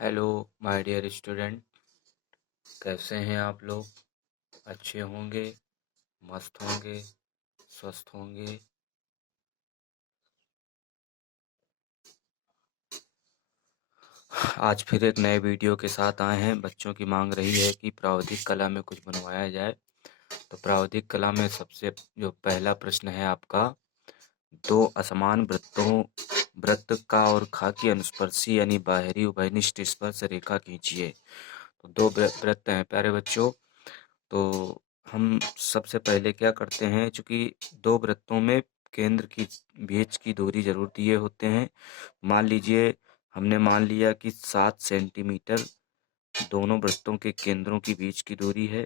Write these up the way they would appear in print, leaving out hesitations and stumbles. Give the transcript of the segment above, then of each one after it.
Hello my dear student, कैसे हैं आप लोग? अच्छे होंगे, मस्त होंगे, स्वस्थ होंगे। आज फिर एक नए वीडियो के साथ आए हैं। बच्चों की मांग रही है कि प्रावधिक कला में कुछ बनवाया जाए। तो प्रावधिक कला में सबसे जो पहला प्रश्न है आपका, दो असमान वृत्त का और खा की अनुस्पर्शी यानी बाहरी उभयनिष्ठ स्पर्श रेखा खींचिए। तो दो वृत्त हैं प्यारे बच्चों। तो हम सबसे पहले क्या करते हैं, चूंकि दो वृत्तों में केंद्र की बीच की दूरी जरूर दिए होते हैं। मान लीजिए हमने मान लिया कि 7 सेंटीमीटर दोनों वृत्तों के केंद्रों की बीच की दूरी है।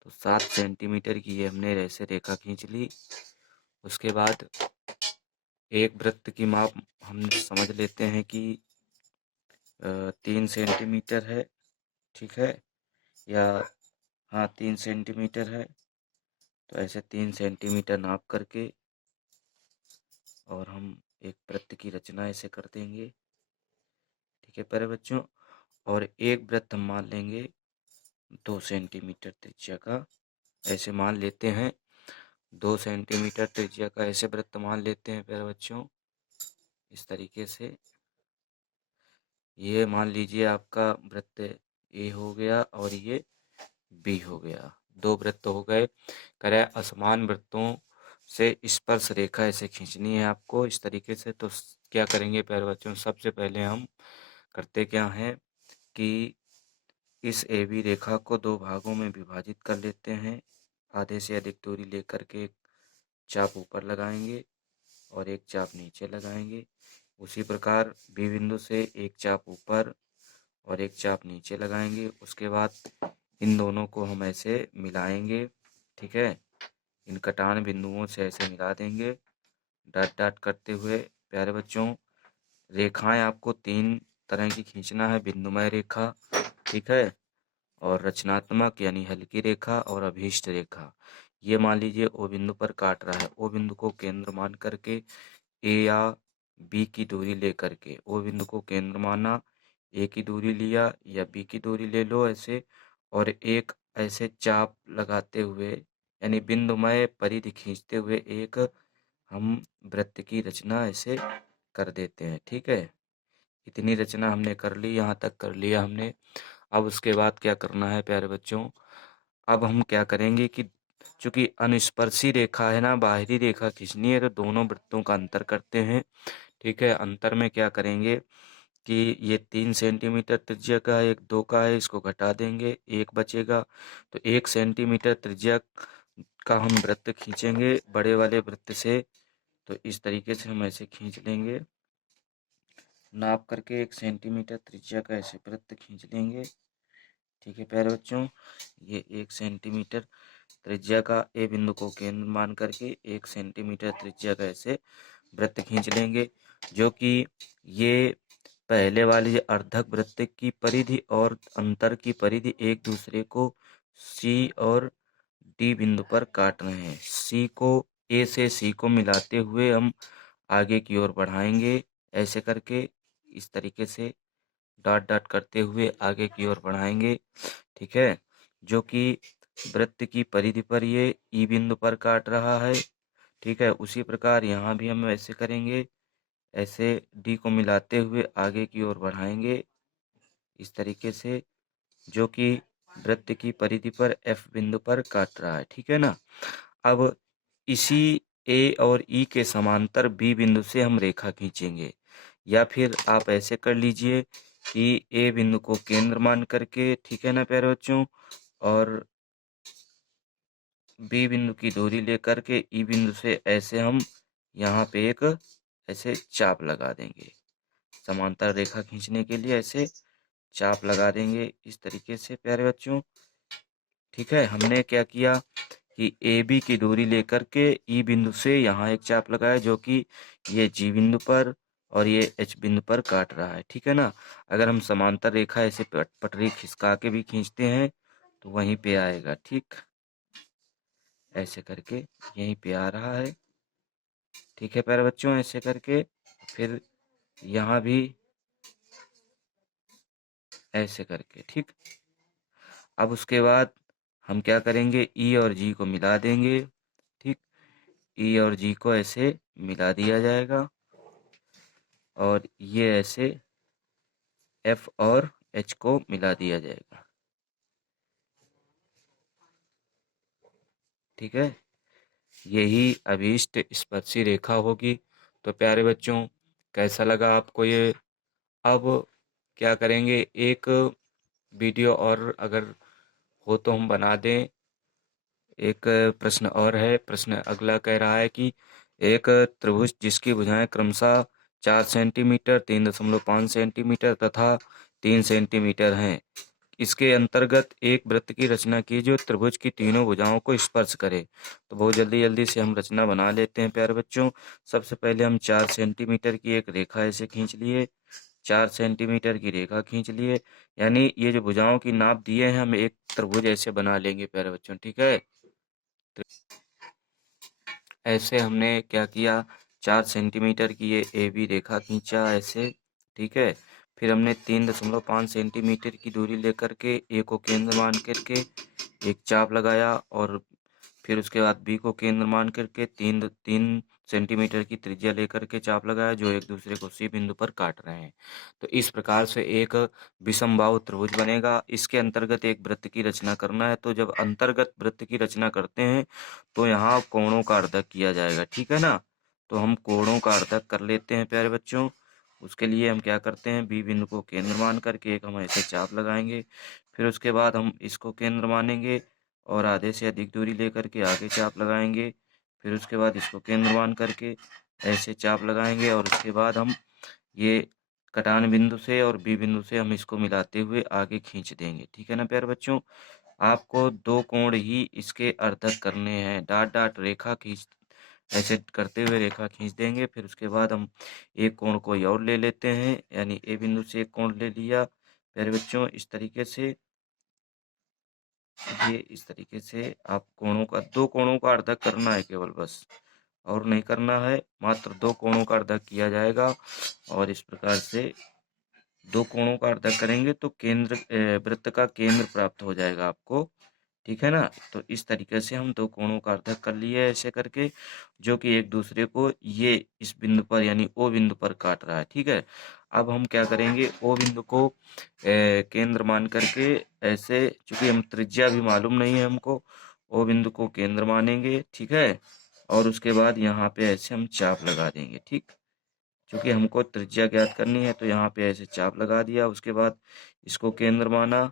तो 7 सेंटीमीटर की ये हमने ऐसे रेखा खींच ली। उसके बाद एक वृत्त की माप हम समझ लेते हैं कि 3 सेंटीमीटर है। ठीक है, या हाँ 3 सेंटीमीटर है। तो ऐसे 3 सेंटीमीटर नाप करके और हम एक वृत्त की रचना ऐसे कर देंगे। ठीक है प्यारे बच्चों, और एक वृत्त हम मान लेंगे 2 सेंटीमीटर त्रिज्या का, ऐसे मान लेते हैं। 2 सेंटीमीटर त्रिज्या का ऐसे वृत्त मान लेते हैं प्यारे बच्चों, इस तरीके से। ये मान लीजिए आपका वृत्त ए हो गया और ये बी हो गया। दो वृत्त हो गए। करें असमान वृत्तों से स्पर्श रेखा ऐसे खींचनी है आपको इस तरीके से। तो क्या करेंगे प्यारे बच्चों, सबसे पहले हम करते क्या हैं कि इस ए बी रेखा को दो भागों में विभाजित कर लेते हैं। आधे से अधिक दूरी लेकर के एक चाप ऊपर लगाएंगे और एक चाप नीचे लगाएंगे। उसी प्रकार बी बिंदु से एक चाप ऊपर और एक चाप नीचे लगाएंगे। उसके बाद इन दोनों को हम ऐसे मिलाएंगे। ठीक है, इन कटान बिंदुओं से ऐसे मिला देंगे डॉट डॉट करते हुए। प्यारे बच्चों, रेखाएं आपको 3 तरह की खींचना है। बिंदुमय रेखा, ठीक है, और रचनात्मक यानी हल्की रेखा, और अभीष्ट रेखा। ये मान लीजिए ओ बिंदु पर काट रहा है। ओ बिंदु को केंद्र मान करके ए या बी की दूरी लेकर के, ओ बिंदु को केंद्र माना, ए की दूरी लिया या बी की दूरी ले लो ऐसे, और एक ऐसे चाप लगाते हुए यानी बिंदुमय परिधि खींचते हुए एक हम वृत्त की रचना ऐसे कर देते हैं। ठीक है, इतनी रचना हमने कर ली, यहाँ तक कर लिया हमने। अब उसके बाद क्या करना है प्यारे बच्चों, अब हम क्या करेंगे कि चूंकि अनुस्पर्शी रेखा है ना, बाहरी रेखा खींचनी है, तो दोनों वृत्तों का अंतर करते हैं। ठीक है, अंतर में क्या करेंगे कि ये 3 सेंटीमीटर त्रिज्या का है, एक 2 का है, इसको घटा देंगे, एक बचेगा। तो 1 सेंटीमीटर त्रिज्या का हम वृत्त खींचेंगे बड़े वाले वृत्त से। तो इस तरीके से हम ऐसे खींच लेंगे, नाप करके 1 सेंटीमीटर त्रिज्या का ऐसे वृत्त खींच लेंगे। ठीक है प्यारे बच्चों, ये 1 सेंटीमीटर त्रिज्या का ए बिंदु को केंद्र मान करके 1 सेंटीमीटर त्रिज्या का ऐसे वृत्त खींच लेंगे, जो कि ये पहले वाली अर्धक वृत्त की परिधि और अंतर की परिधि एक दूसरे को सी और डी बिंदु पर काट रहे हैं। सी को ए से सी को मिलाते हुए हम आगे की ओर बढ़ाएंगे ऐसे करके, इस तरीके से डॉट डॉट करते हुए आगे की ओर बढ़ाएंगे। ठीक है, जो कि वृत्त की परिधि पर ये ई बिंदु पर काट रहा है। ठीक है, उसी प्रकार यहाँ भी हम ऐसे करेंगे, ऐसे डी को मिलाते हुए आगे की ओर बढ़ाएंगे इस तरीके से, जो कि वृत्त की परिधि पर एफ बिंदु पर काट रहा है। ठीक है ना। अब इसी ए और ई के समांतर बी बिंदु से हम रेखा खींचेंगे, या फिर आप ऐसे कर लीजिए कि ए बिंदु को केंद्र मान करके, ठीक है ना प्यारे बच्चों, और बी बिंदु की दूरी लेकर के ई बिंदु से ऐसे हम यहाँ पे एक ऐसे चाप लगा देंगे। समांतर रेखा खींचने के लिए ऐसे चाप लगा देंगे इस तरीके से प्यारे बच्चों। ठीक है, हमने क्या किया कि ए बी की दूरी लेकर के ई बिंदु से यहाँ एक चाप लगाया, जो कि ये जी बिंदु पर और ये एच बिंदु पर काट रहा है। ठीक है ना। अगर हम समांतर रेखा ऐसे पटरी खिसका के भी खींचते हैं तो वहीं पे आएगा। ठीक, ऐसे करके यहीं पे आ रहा है। ठीक है प्यारे बच्चों, ऐसे करके फिर यहाँ भी ऐसे करके, ठीक। अब उसके बाद हम क्या करेंगे, ई और जी को मिला देंगे, ठीक। ई और जी को ऐसे मिला दिया जाएगा और ये ऐसे एफ और एच को मिला दिया जाएगा, ठीक है। यही अभीष्ट स्पर्शी रेखा होगी। तो प्यारे बच्चों, कैसा लगा आपको ये? अब क्या करेंगे, एक वीडियो और अगर हो तो हम बना दें। एक प्रश्न और है। प्रश्न अगला कह रहा है कि एक त्रिभुज जिसकी भुजाएं क्रमशः 4 सेंटीमीटर, 3.5 सेंटीमीटर तथा 3 सेंटीमीटर हैं, इसके अंतर्गत एक वृत्त की रचना की जो त्रिभुज की तीनों भुजाओं को स्पर्श करे। तो बहुत जल्दी जल्दी से हम रचना बना लेते हैं प्यारे बच्चों। सबसे पहले हम 4 सेंटीमीटर की एक रेखा ऐसे खींच लिए, 4 सेंटीमीटर की रेखा खींच लिए, यानी ये जो भुजाओं की नाप दिए हैं हम एक त्रिभुज ऐसे बना लेंगे प्यारे बच्चों, ठीक है। ऐसे हमने क्या किया, 4 सेंटीमीटर की ये ए बी रेखा खींचा ऐसे, ठीक है। फिर हमने 3.5 सेंटीमीटर की दूरी लेकर के ए को केंद्र मान करके एक चाप लगाया और फिर उसके बाद बी को केंद्र मान करके 3 सेंटीमीटर की त्रिज्या लेकर के चाप लगाया जो एक दूसरे को सी बिंदु पर काट रहे हैं। तो इस प्रकार से एक विषमबाहु त्रिभुज बनेगा। इसके अंतर्गत एक वृत्त की रचना करना है। तो जब अंतर्गत वृत्त की रचना करते हैं तो यहाँ कोणों का अर्धक किया जाएगा, ठीक है ना। तो हम कोणों का अर्धक कर लेते हैं प्यारे बच्चों। उसके लिए हम क्या करते हैं, बी बिंदु को केंद्र मान करके एक हम ऐसे चाप लगाएंगे। फिर उसके बाद हम इसको केंद्र मानेंगे और आधे से अधिक दूरी लेकर के आगे चाप लगाएंगे। फिर उसके बाद इसको केंद्र मान करके ऐसे चाप लगाएंगे और उसके बाद हम ये कटान बिंदु से और बी बिंदु से हम इसको मिलाते हुए आगे खींच देंगे, ठीक है ना प्यारे बच्चों। आपको 2 कोण ही इसके अर्धक करने हैं। डाट डाट रेखा खींच ऐसे करते हुए रेखा खींच देंगे। फिर उसके बाद हम एक कोण कोई और ले लेते हैं, यानी ए बिंदु से एक कोण ले लिया प्यारे बच्चों। इस तरीके से ये इस तरीके से आप कोणों का 2 कोणों का अर्धक करना है केवल, बस और नहीं करना है। मात्र 2 कोणों का अर्धक किया जाएगा और इस प्रकार से 2 कोणों का अर्धक करेंगे तो केंद्र वृत्त का केंद्र प्राप्त हो जाएगा आपको, ठीक है ना। तो इस तरीके से हम 2 कोणों का अर्धक कर लिए ऐसे करके, जो कि एक दूसरे को ये इस बिंदु पर यानी ओ बिंदु पर काट रहा है, ठीक है। अब हम क्या करेंगे, ओ बिंदु को केंद्र मान करके ऐसे, चूंकि हम त्रिज्या भी मालूम नहीं है हमको, ओ बिंदु को केंद्र मानेंगे, ठीक है। और उसके बाद यहाँ पे ऐसे हम चाप लगा देंगे, ठीक। क्योंकि हमको त्रिज्या ज्ञात करनी है तो यहाँ पे ऐसे चाप लगा दिया। उसके बाद इसको केंद्र माना,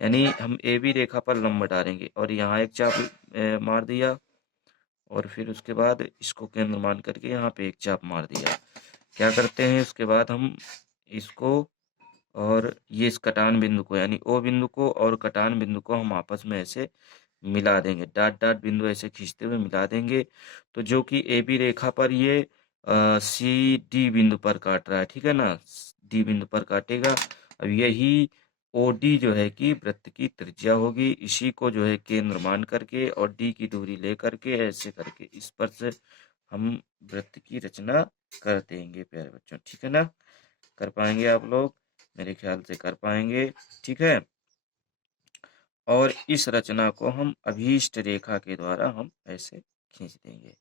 यानी हम ए बी रेखा पर लंब डालेंगे और यहाँ एक चाप मार दिया और फिर उसके बाद इसको केंद्र मान करके यहाँ पे एक चाप मार दिया। क्या करते हैं, उसके बाद हम इसको और ये इस कटान बिंदु को यानी ओ बिंदु को और कटान बिंदु को हम आपस में ऐसे मिला देंगे। डाट डाट बिंदु ऐसे खींचते हुए मिला देंगे। तो जो कि ए बी रेखा पर ये सी डी बिंदु पर काट रहा है, ठीक है ना, डी बिंदु पर काटेगा। अब यही ओ डी जो है कि वृत्त की त्रिज्या होगी। इसी को जो है केंद्र मान करके और डी की दूरी ले करके ऐसे करके इस पर से हम वृत्त की रचना कर देंगे प्यारे बच्चों, ठीक है ना। कर पाएंगे आप लोग? मेरे ख्याल से कर पाएंगे, ठीक है। और इस रचना को हम अभीष्ट रेखा के द्वारा हम ऐसे खींच देंगे।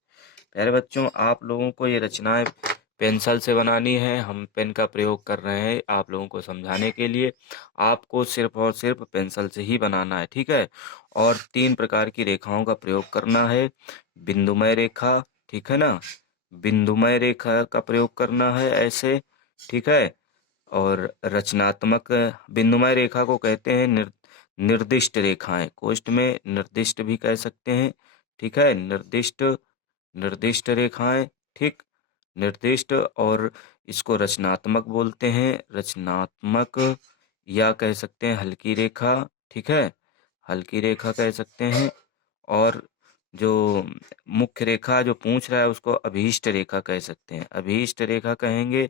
प्यारे बच्चों, आप लोगों को ये रचनाएं पेंसिल से बनानी है। हम पेन का प्रयोग कर रहे हैं आप लोगों को समझाने के लिए। आपको सिर्फ और सिर्फ पेंसिल से ही बनाना है, ठीक है। और 3 प्रकार की रेखाओं का प्रयोग करना है। बिंदुमय रेखा, ठीक है ना, बिंदुमय रेखा का प्रयोग करना है ऐसे, ठीक है। और रचनात्मक, बिंदुमय रेखा को कहते हैं निर्दिष्ट रेखाएं, कोष्ठ में निर्दिष्ट भी कह सकते हैं, ठीक है। निर्दिष्ट, निर्दिष्ट रेखाएं, ठीक, निर्दिष्ट। और इसको रचनात्मक बोलते हैं, रचनात्मक, या कह सकते हैं हल्की रेखा, ठीक है, हल्की रेखा कह सकते हैं। और जो मुख्य रेखा जो पूछ रहा है उसको अभीष्ट रेखा कह सकते हैं, अभीष्ट रेखा कहेंगे,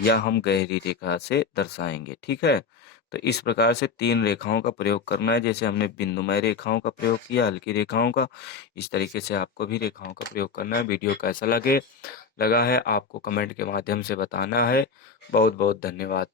या हम गहरी रेखा से दर्शाएंगे, ठीक है। तो इस प्रकार से 3 रेखाओं का प्रयोग करना है। जैसे हमने बिंदुमय रेखाओं का प्रयोग किया, हल्की रेखाओं का, इस तरीके से आपको भी रेखाओं का प्रयोग करना है। वीडियो कैसा लगा है आपको कमेंट के माध्यम से बताना है। बहुत बहुत धन्यवाद।